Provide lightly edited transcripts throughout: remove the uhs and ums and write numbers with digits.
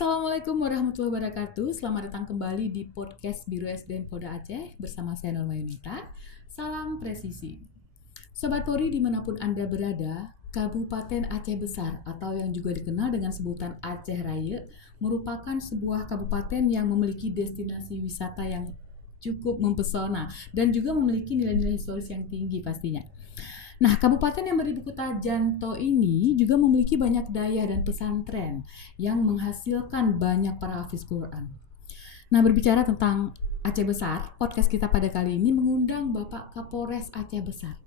Assalamualaikum warahmatullahi wabarakatuh. Selamat datang kembali di podcast Biro SDM Polda Aceh bersama saya Norma Yunita. Salam presisi. Sobat Polri dimanapun Anda berada, Kabupaten Aceh Besar atau yang juga dikenal dengan sebutan Aceh Raya merupakan sebuah kabupaten yang memiliki destinasi wisata yang cukup mempesona dan juga memiliki nilai-nilai historis yang tinggi pastinya. Nah, kabupaten yang beribu kota Janto ini juga memiliki banyak daya dan pesantren yang menghasilkan banyak para hafiz Quran. Nah, berbicara tentang Aceh Besar, podcast kita pada kali ini mengundang Bapak Kapolres Aceh Besar.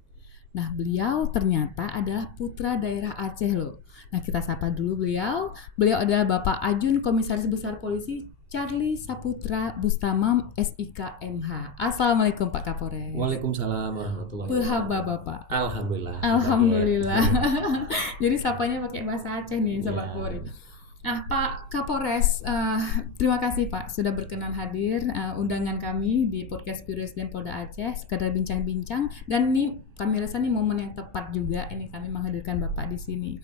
Nah, beliau ternyata adalah putra daerah Aceh loh. Nah, kita sapa dulu beliau. Beliau adalah Bapak Ajun Komisaris Besar Polisi Charlie Saputra Bustamam SIK MH. Assalamualaikum Pak Kapolres. Waalaikumsalam warahmatullahi Pehaba wabarakatuh. Bapak. Alhamdulillah. Alhamdulillah. Jadi sapanya pakai bahasa Aceh nih Sobat Polri. Nah Pak Kapolres, terima kasih Pak sudah berkenan hadir undangan kami di podcast Biro SDM Polda Aceh sekedar bincang-bincang, dan ini kami rasa nih momen yang tepat juga ini kami menghadirkan Bapak di sini.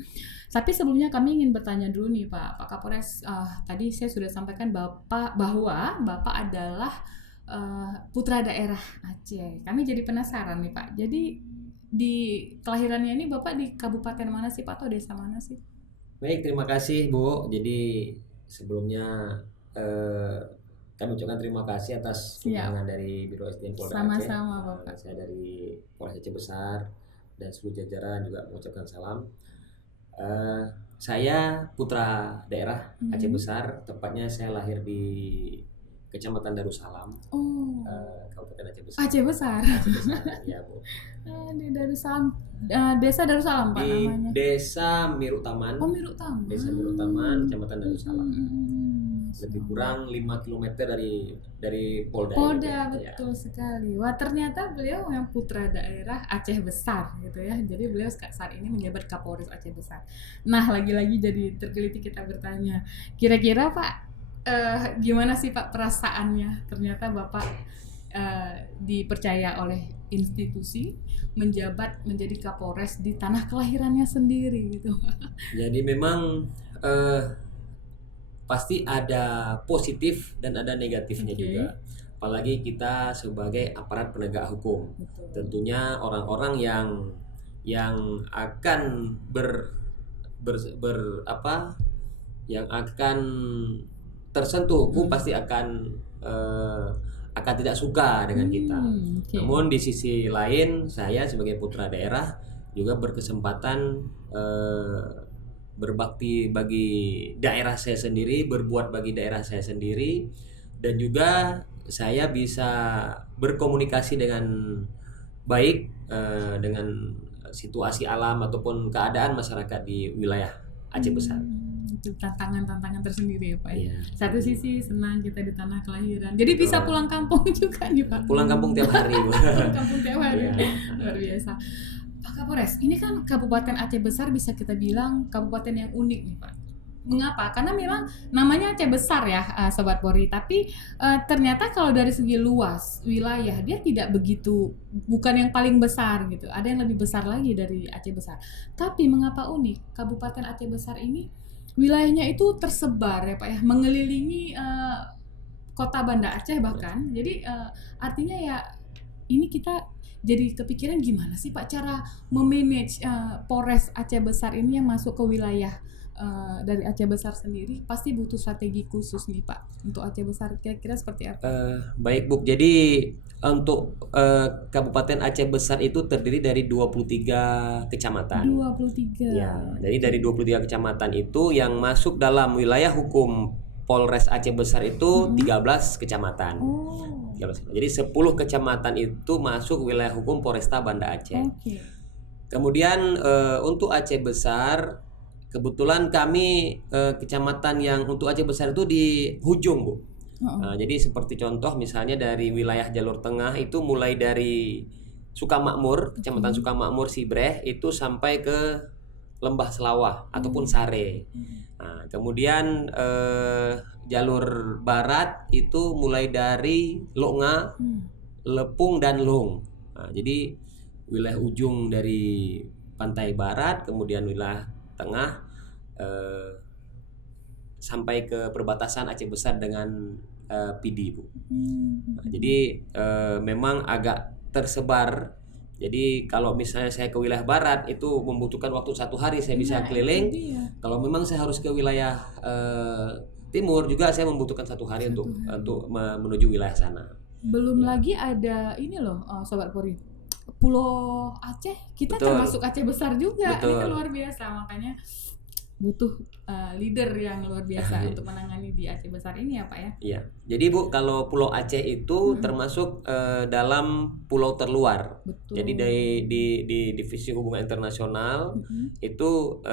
Tapi sebelumnya kami ingin bertanya dulu nih Pak Kapolres, tadi saya sudah sampaikan bahwa Bapak adalah putra daerah Aceh. Kami jadi penasaran nih Pak. Jadi di kelahirannya ini Bapak di kabupaten mana sih Pak, atau desa mana sih? Baik, terima kasih Bu. Jadi sebelumnya kami ucapkan terima kasih atas undangan dari Biro SDM Polda Aceh. Sama-sama Bapak. Saya dari Polres Aceh Besar dan seluruh jajaran juga mengucapkan salam. Saya putra daerah Aceh Besar, tepatnya saya lahir di Kecamatan Darussalam, Kabupaten Aceh Besar. Aceh Besar. Aceh Besar, ya Bu. Di Darussalam, desa Darussalam Pak Di namanya. Desa Miru Taman. Oh, Miru Taman. Desa Miru Taman, Kecamatan Darussalam. Lebih kurang 5 km dari Polda. Polda, betul sekali. Wah, ternyata beliau yang putra daerah Aceh Besar gitu ya. Jadi beliau saat ini menjabat Kapolres Aceh Besar. Nah, lagi-lagi jadi tergelitik kita bertanya. Kira-kira Pak, gimana sih Pak perasaannya? Ternyata Bapak dipercaya oleh institusi menjabat menjadi Kapolres di tanah kelahirannya sendiri gitu. Jadi memang pasti ada positif dan ada negatifnya juga. Apalagi kita sebagai aparat penegak hukum. Betul. Tentunya orang-orang yang akan yang akan tersentuh hukum pasti akan tidak suka dengan kita. Namun di sisi lain, saya sebagai putra daerah juga berkesempatan berbakti bagi daerah saya sendiri, berbuat bagi daerah saya sendiri, dan juga saya bisa berkomunikasi dengan baik dengan situasi alam ataupun keadaan masyarakat di wilayah Aceh Besar. Itu tantangan tersendiri ya Pak. Iya. Satu sisi senang kita di tanah kelahiran, jadi bisa pulang kampung juga nih Pak. Pulang kampung tiap hari. Pulang kampung tiap hari. Iya. Luar biasa. Pak Kapolres, ini kan Kabupaten Aceh Besar bisa kita bilang kabupaten yang unik nih Pak. Mengapa? Karena memang namanya Aceh Besar ya Sobat Polri, tapi ternyata kalau dari segi luas wilayah dia tidak begitu, bukan yang paling besar gitu. Ada yang lebih besar lagi dari Aceh Besar. Tapi mengapa unik? Kabupaten Aceh Besar ini wilayahnya itu tersebar ya Pak ya, mengelilingi kota Banda Aceh bahkan. Jadi artinya ya ini kita jadi kepikiran gimana sih Pak cara memanage Polres Aceh Besar ini yang masuk ke wilayah dari Aceh Besar sendiri, pasti butuh strategi khusus nih Pak untuk Aceh Besar, kira-kira seperti apa? Baik Bu, jadi untuk Kabupaten Aceh Besar itu terdiri dari 23 kecamatan. 23. Ya, jadi dari 23 kecamatan itu yang masuk dalam wilayah hukum Polres Aceh Besar itu 13 kecamatan. Jadi 10 kecamatan itu masuk wilayah hukum Polresta Banda Aceh. Kemudian untuk Aceh Besar, kebetulan kami kecamatan yang untuk Aceh Besar itu di hujung Bu. Jadi seperti contoh misalnya dari wilayah jalur tengah itu mulai dari Sukamakmur, Kecamatan Sukamakmur Sibreh itu sampai ke Lembah Selawah ataupun Sare. Nah, kemudian jalur barat itu mulai dari Longa, Lepung dan Long. Nah, jadi wilayah ujung dari pantai barat, kemudian wilayah tengah sampai ke perbatasan Aceh Besar dengan PD, Bu. Nah, jadi memang agak tersebar. Jadi kalau misalnya saya ke wilayah barat itu membutuhkan waktu 1 hari saya bisa Nah, keliling. itu dia. Kalau memang saya harus ke wilayah timur juga saya membutuhkan 1 hari Satu untuk hari. menuju wilayah sana. Belum Ya. lagi ada ini loh, Sobat Pori. Pulau Aceh, kita Betul. termasuk Aceh Besar juga. Ini kan Betul. luar biasa, makanya butuh leader yang luar biasa untuk menangani di Aceh Besar ini ya Pak ya. Iya. Jadi Bu, kalau Pulau Aceh itu termasuk dalam pulau terluar. Betul. Jadi di Divisi Hubungan Internasional itu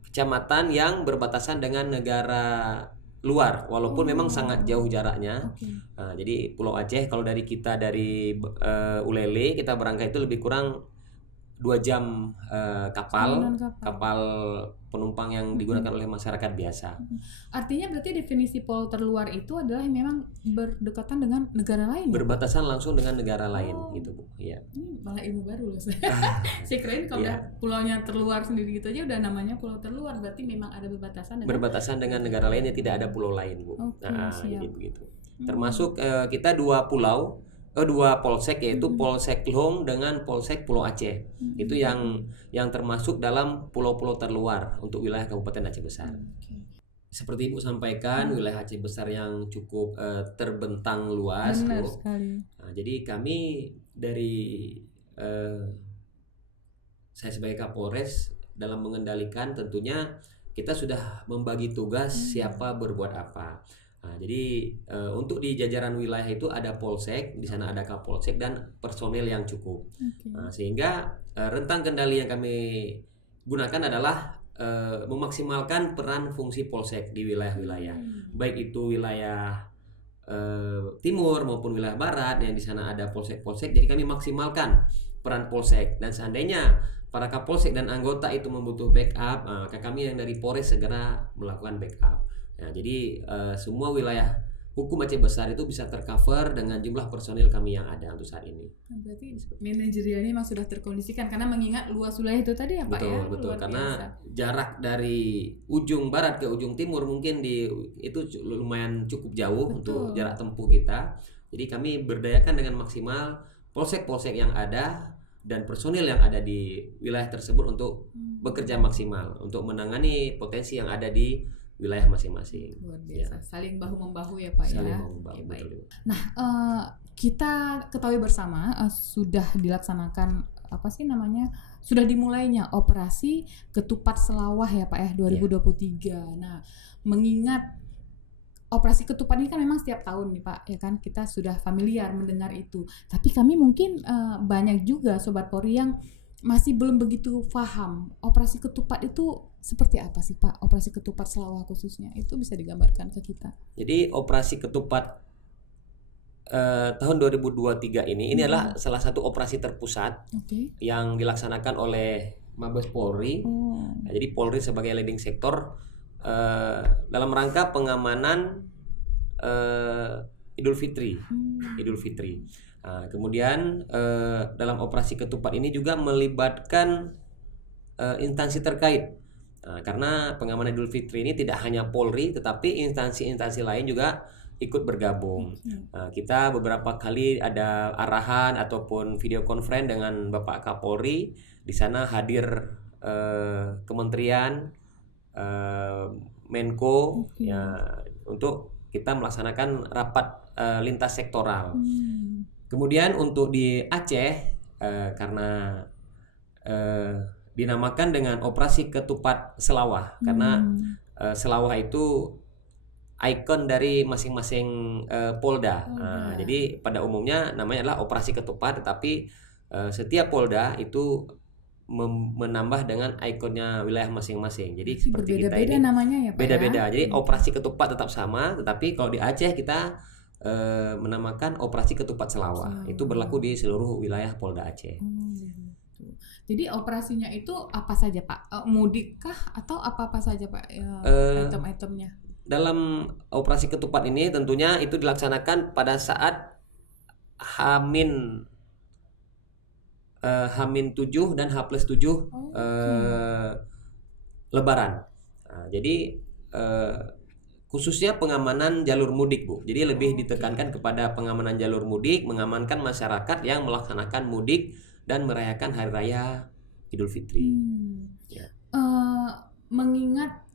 kecamatan yang berbatasan dengan negara luar, walaupun memang sangat jauh jaraknya. Oke. Nah, jadi Pulau Aceh kalau dari kita dari Ulele kita berangkat itu lebih kurang 2 jam kapal penumpang yang digunakan oleh masyarakat biasa. Artinya berarti definisi pulau terluar itu adalah yang memang berdekatan dengan negara lain. Berbatasan langsung dengan negara lain gitu, Bu. Iya. Ini malah ilmu baru loh saya. Saya kirain kalau udah pulaunya terluar sendiri gitu aja udah namanya pulau terluar, berarti memang ada berbatasan dengan negara lain yang tidak ada pulau lain, Bu. Oke, Nah, siap. jadi begitu. Termasuk kita 2 pulau, 2 polsek yaitu Polsek Long dengan Polsek Pulau Aceh. Itu yang termasuk dalam pulau-pulau terluar untuk wilayah Kabupaten Aceh Besar. Oke. Seperti Ibu sampaikan, wilayah Aceh Besar yang cukup terbentang luas, Benar Bu. sekali. Nah, jadi kami dari saya sebagai Kapolres dalam mengendalikan tentunya kita sudah membagi tugas siapa berbuat apa. Nah, jadi untuk di jajaran wilayah itu ada polsek, di sana ada kapolsek dan personil yang cukup. Nah, sehingga rentang kendali yang kami gunakan adalah memaksimalkan peran fungsi polsek di wilayah-wilayah, baik itu wilayah timur maupun wilayah barat yang di sana ada polsek-polsek. Jadi kami maksimalkan peran polsek, dan seandainya para kapolsek dan anggota itu membutuh backup, maka kami yang dari Polres segera melakukan backup. Nah, jadi semua wilayah hukum Aceh Besar itu bisa tercover dengan jumlah personil kami yang ada untuk saat ini. Berarti manajerialnya memang sudah terkondisikan karena mengingat luas wilayah itu tadi ya Pak ya. Betul, Luar karena biasa. jarak dari ujung barat ke ujung timur mungkin itu lumayan cukup jauh untuk jarak tempuh kita. Jadi kami berdayakan dengan maksimal polsek-polsek yang ada dan personil yang ada di wilayah tersebut untuk bekerja maksimal untuk menangani potensi yang ada di wilayah masing-masing. Luar biasa. Saling bahu-membahu ya Pak Saling ya. bahu-membahu, Oke, baik. betul. Nah, kita ketahui bersama sudah dilaksanakan apa sih namanya? Sudah dimulainya operasi Ketupat Selawah ya Pak ya 2023. Nah, mengingat operasi ketupat ini kan memang setiap tahun nih Pak, ya kan kita sudah familiar mendengar itu. Tapi kami mungkin banyak juga Sobat Polri yang masih belum begitu paham operasi ketupat itu seperti apa sih Pak? Operasi Ketupat Selawah khususnya itu bisa digambarkan ke kita. Jadi operasi ketupat tahun 2023 ini adalah salah satu operasi terpusat yang dilaksanakan oleh Mabes Polri. Nah, jadi Polri sebagai leading sektor dalam rangka pengamanan Idul Fitri. Nah, kemudian dalam operasi ketupat ini juga melibatkan instansi terkait. Nah, karena pengamanan Idul Fitri ini tidak hanya Polri, tetapi instansi-instansi lain juga ikut bergabung. Nah, kita beberapa kali ada arahan ataupun video conference dengan Bapak Kapolri. Di sana hadir kementerian, Menko, ya, untuk kita melaksanakan rapat lintas sektoral. Kemudian untuk di Aceh karena dinamakan dengan operasi Ketupat Selawah karena Selawah itu ikon dari masing-masing Polda. Jadi pada umumnya namanya adalah operasi ketupat, tetapi setiap Polda itu menambah dengan ikonnya wilayah masing-masing. Jadi seperti kita ini namanya ya Pak. Beda-beda. Jadi operasi ketupat tetap sama, tetapi kalau di Aceh kita menamakan operasi Ketupat Selawah. Itu berlaku di seluruh wilayah Polda Aceh. Jadi operasinya itu apa saja Pak? Mudik kah atau apa-apa saja Pak item-itemnya? Dalam operasi ketupat ini tentunya itu dilaksanakan pada saat H-7 dan H+7 Lebaran. Jadi khususnya pengamanan jalur mudik, Bu. Jadi lebih ditekankan kepada pengamanan jalur mudik, mengamankan masyarakat yang melaksanakan mudik dan merayakan hari raya Idul Fitri. Ya. Mengingat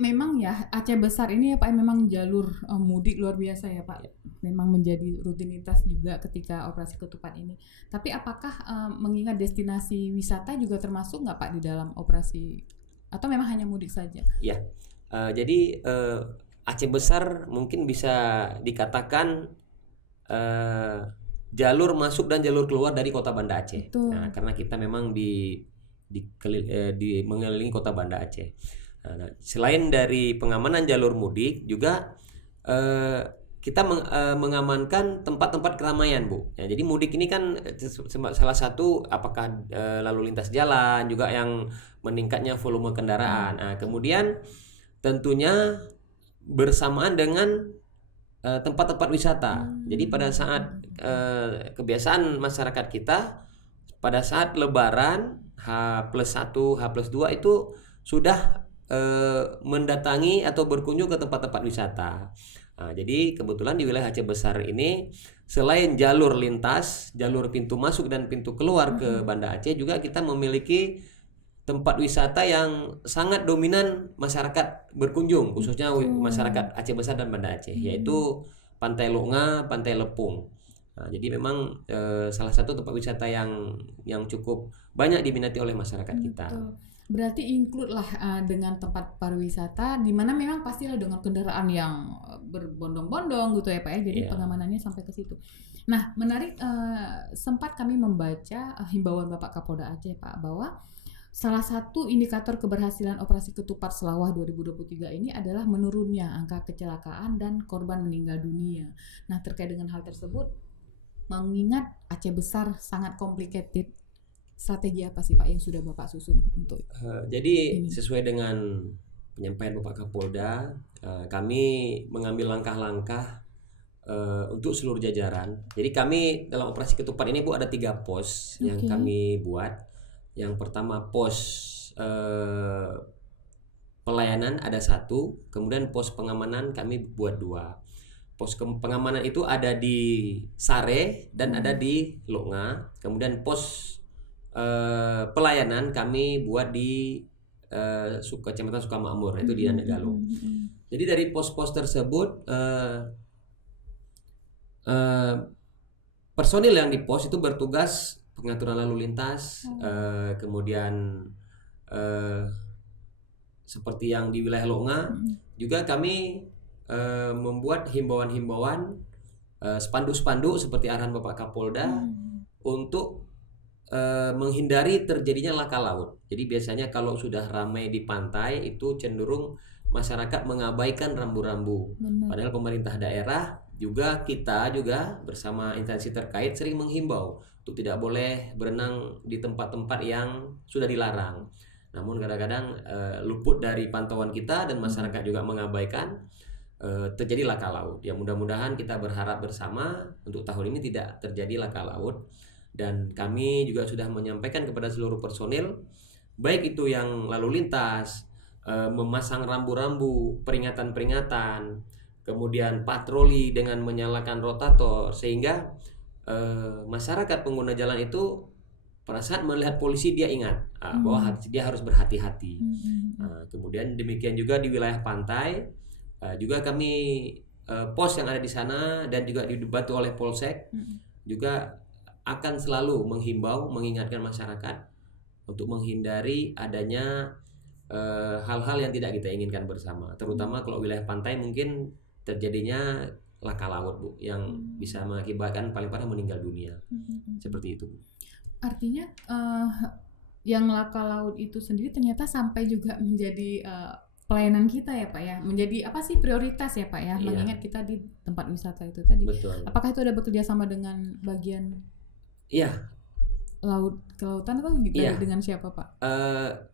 memang ya Aceh Besar ini ya Pak memang jalur mudik luar biasa ya Pak. Memang menjadi rutinitas juga ketika operasi ketupat ini. Tapi apakah mengingat destinasi wisata juga termasuk nggak Pak di dalam operasi atau memang hanya mudik saja? Ya. Jadi Aceh Besar mungkin bisa dikatakan jalur masuk dan jalur keluar dari kota Banda Aceh. Nah, karena kita memang mengelilingi kota Banda Aceh. Nah, selain dari pengamanan jalur mudik, juga kita mengamankan tempat-tempat keramaian, Bu. Ya, jadi mudik ini kan salah satu apakah lalu lintas jalan juga yang meningkatnya volume kendaraan. Nah, kemudian tentunya bersamaan dengan tempat-tempat wisata. Jadi pada saat kebiasaan masyarakat kita pada saat Lebaran H+1, H+2 itu sudah mendatangi atau berkunjung ke tempat-tempat wisata. Nah, jadi kebetulan di wilayah Aceh Besar ini selain jalur lintas, jalur pintu masuk dan pintu keluar ke Banda Aceh, juga kita memiliki tempat wisata yang sangat dominan masyarakat berkunjung, khususnya masyarakat Aceh Besar dan Banda Aceh, yaitu Pantai Longa, Pantai Lepung. Nah, jadi memang salah satu tempat wisata yang cukup banyak diminati oleh masyarakat kita. Berarti include lah dengan tempat pariwisata di mana memang pastilah dengan kendaraan yang berbondong-bondong gitu ya Pak ya. Jadi pengamanannya sampai ke situ. Nah, menarik sempat kami membaca himbauan Bapak Kapolda Aceh Pak bahwa salah satu indikator keberhasilan operasi ketupat Selawah 2023 ini adalah menurunnya angka kecelakaan dan korban meninggal dunia. Nah, terkait dengan hal tersebut, mengingat Aceh Besar sangat complicated, strategi apa sih Pak yang sudah Bapak susun untuk jadi ini? Sesuai dengan penyampaian Bapak Kapolda, kami mengambil langkah-langkah untuk seluruh jajaran. Jadi kami dalam operasi ketupat ini Bu ada 3 pos yang kami buat. Yang pertama pos pelayanan ada 1, kemudian pos pengamanan kami buat 2. Pos pengamanan itu ada di Sare dan ada di Longa. Kemudian pos pelayanan kami buat di Kecamatan Sukamakmur, itu di Nandegalung. Jadi dari pos-pos tersebut personil yang di pos itu bertugas pengaturan lalu lintas, kemudian seperti yang di wilayah Longa juga kami membuat himbauan-himbauan, spanduk-spanduk seperti arahan Bapak Kapolda untuk menghindari terjadinya laka laut. Jadi biasanya kalau sudah ramai di pantai itu cenderung masyarakat mengabaikan rambu-rambu. Padahal pemerintah daerah kita juga bersama instansi terkait sering menghimbau untuk tidak boleh berenang di tempat-tempat yang sudah dilarang. Namun kadang-kadang luput dari pantauan kita dan masyarakat juga mengabaikan, terjadi laka laut. Ya mudah-mudahan kita berharap bersama untuk tahun ini tidak terjadi laka laut. Dan kami juga sudah menyampaikan kepada seluruh personil, baik itu yang lalu lintas, memasang rambu-rambu, peringatan-peringatan, kemudian patroli dengan menyalakan rotator, sehingga masyarakat pengguna jalan itu pada saat melihat polisi dia ingat bahwa dia harus berhati-hati. Kemudian demikian juga di wilayah pantai, juga kami pos yang ada di sana dan juga dibantu oleh Polsek juga akan selalu menghimbau, mengingatkan masyarakat untuk menghindari adanya hal-hal yang tidak kita inginkan bersama. Terutama kalau wilayah pantai mungkin terjadinya laka laut Bu, yang bisa mengakibatkan paling parah meninggal dunia. Seperti itu. Artinya yang laka laut itu sendiri ternyata sampai juga menjadi pelayanan kita ya Pak ya, menjadi apa sih prioritas ya Pak ya, mengingat kita di tempat wisata itu tadi. Betul. Apakah itu ada bekerja sama dengan bagian kelautan atau dengan siapa Pak?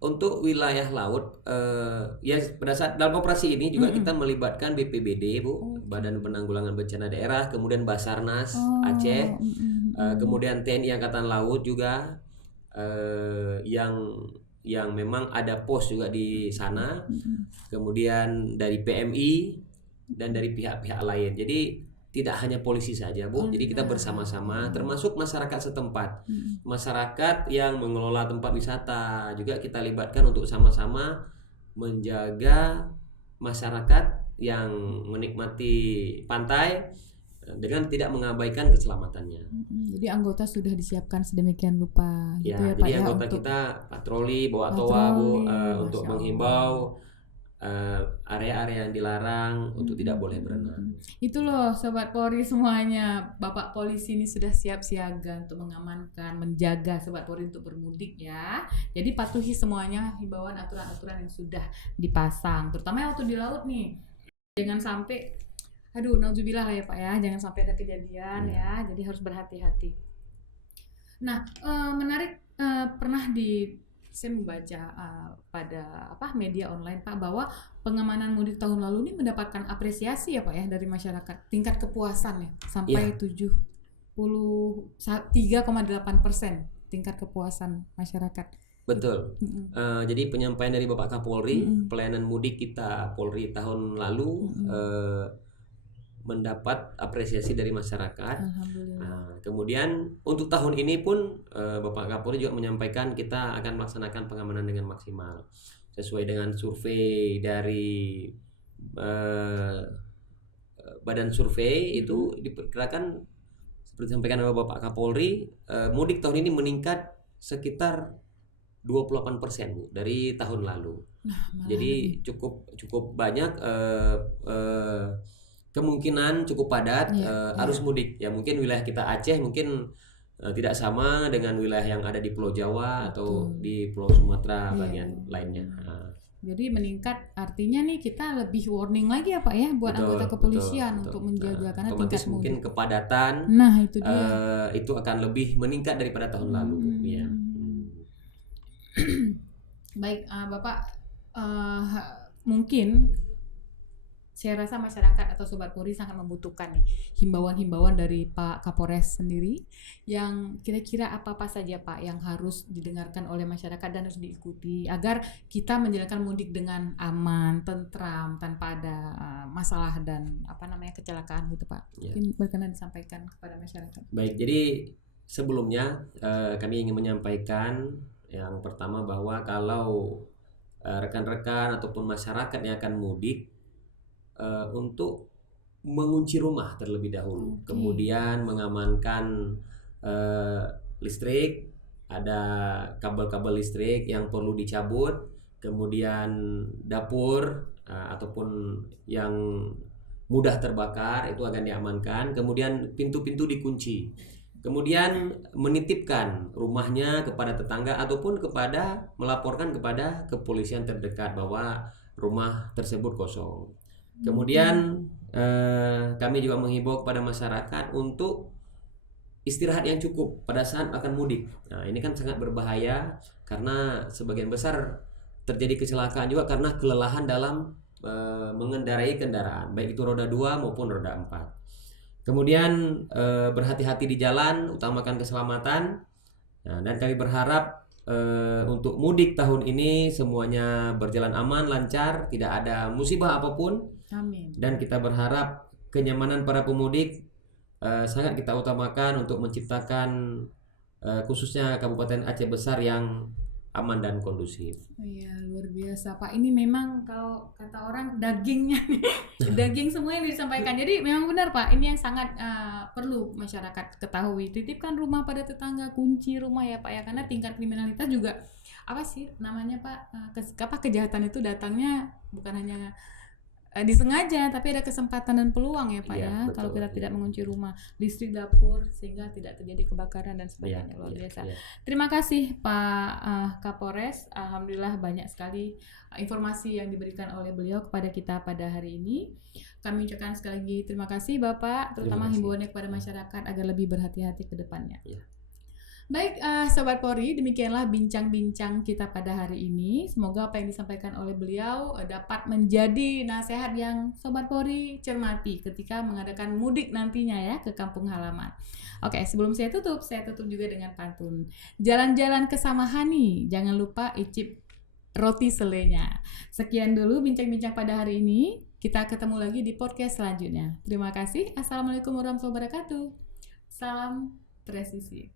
Untuk wilayah laut, ya pada saat dalam operasi ini juga kita melibatkan BPBD Bu, Badan Penanggulangan Bencana Daerah, kemudian Basarnas Aceh, kemudian TNI Angkatan Laut juga, yang yang memang ada pos juga di sana, kemudian dari PMI dan dari pihak-pihak lain. Jadi tidak hanya polisi saja, Bu. Jadi kita bersama-sama, termasuk masyarakat setempat, masyarakat yang mengelola tempat wisata juga kita libatkan untuk sama-sama menjaga masyarakat yang menikmati pantai dengan tidak mengabaikan keselamatannya. Jadi anggota sudah disiapkan sedemikian rupa gitu ya Pak Jadi ya, anggota untuk kita patroli bawa toa, Bu, untuk Masya menghimbau area-area yang dilarang untuk tidak boleh berenang. Itu loh Sobat Polri semuanya, Bapak Polisi ini sudah siap siaga untuk mengamankan, menjaga Sobat Polri untuk bermudik ya. Jadi patuhi semuanya himbauan aturan-aturan yang sudah dipasang, terutama waktu di laut nih. Jangan sampai, aduh nauzubillah lah ya Pak ya, jangan sampai ada kejadian ya. Jadi harus berhati-hati. Nah, menarik, pernah saya membaca pada media online Pak, bahwa pengamanan mudik tahun lalu ini mendapatkan apresiasi ya Pak ya dari masyarakat, tingkat kepuasan ya sampai 73,8% tingkat kepuasan masyarakat. Betul. Jadi penyampaian dari Bapak Kapolri, pelayanan mudik kita Polri tahun lalu mendapat apresiasi dari masyarakat. Nah, kemudian untuk tahun ini pun Bapak Kapolri juga menyampaikan kita akan melaksanakan pengamanan dengan maksimal sesuai dengan survei dari badan survei. Itu diperkirakan seperti disampaikan oleh Bapak Kapolri, mudik tahun ini meningkat sekitar 28% Bu dari tahun lalu. Jadi cukup banyak kemungkinan cukup padat arus mudik. Ya mungkin wilayah kita Aceh mungkin tidak sama dengan wilayah yang ada di Pulau Jawa atau di Pulau Sumatera bagian lainnya. Jadi meningkat artinya nih kita lebih warning lagi ya Pak ya buat anggota kepolisian untuk menjaga, karena tingkat mungkin kepadatan itu dia. Itu akan lebih meningkat daripada tahun lalu Bu. Ya. Baik Bapak, mungkin saya rasa masyarakat atau Sobat Polri sangat membutuhkan nih himbauan-himbauan dari Pak Kapolres sendiri, yang kira-kira apa saja Pak yang harus didengarkan oleh masyarakat dan harus diikuti agar kita menjalankan mudik dengan aman, tentram, tanpa ada masalah dan kecelakaan gitu Pak. Mungkin berkenan disampaikan kepada masyarakat. Baik, jadi sebelumnya kami ingin menyampaikan yang pertama bahwa kalau rekan-rekan ataupun masyarakat yang akan mudik, untuk mengunci rumah terlebih dahulu, kemudian mengamankan listrik, ada kabel-kabel listrik yang perlu dicabut, kemudian dapur ataupun yang mudah terbakar itu akan diamankan, kemudian pintu-pintu dikunci, kemudian menitipkan rumahnya kepada tetangga ataupun melaporkan kepada kepolisian terdekat bahwa rumah tersebut kosong. Kemudian kami juga menghimbau kepada masyarakat untuk istirahat yang cukup pada saat akan mudik. Nah, ini kan sangat berbahaya karena sebagian besar terjadi kecelakaan juga karena kelelahan dalam mengendarai kendaraan, baik itu roda 2 maupun roda 4. Kemudian berhati-hati di jalan, utamakan keselamatan. Nah, dan kami berharap untuk mudik tahun ini semuanya berjalan aman, lancar, tidak ada musibah apapun. Amin. Dan kita berharap kenyamanan para pemudik sangat kita utamakan untuk menciptakan khususnya Kabupaten Aceh Besar yang aman dan kondusif. Iya, luar biasa Pak. Ini memang kalau kata orang dagingnya nih, daging semua yang disampaikan. Jadi memang benar Pak, ini yang sangat perlu masyarakat ketahui. Titipkan rumah pada tetangga, kunci rumah ya Pak ya, karena tingkat kriminalitas juga Pak, kejahatan itu datangnya bukan hanya disengaja, tapi ada kesempatan dan peluang ya Pak ya, kalau kita tidak mengunci rumah, listrik, dapur, sehingga tidak terjadi kebakaran dan sebagainya. Luar biasa. Terima kasih Pak Kapolres. Alhamdulillah banyak sekali informasi yang diberikan oleh beliau kepada kita pada hari ini. Kami ucapkan sekali lagi terima kasih Bapak, terutama himbauannya kepada masyarakat agar lebih berhati-hati ke depannya. Baik, Sobat Polri, demikianlah bincang-bincang kita pada hari ini. Semoga apa yang disampaikan oleh beliau dapat menjadi nasihat yang Sobat Polri cermati ketika mengadakan mudik nantinya ya ke kampung halaman. Oke, sebelum saya tutup juga dengan pantun. Jalan-jalan ke Samahani, jangan lupa icip roti selenya. Sekian dulu bincang-bincang pada hari ini. Kita ketemu lagi di podcast selanjutnya. Terima kasih. Assalamualaikum warahmatullahi wabarakatuh. Salam presisi.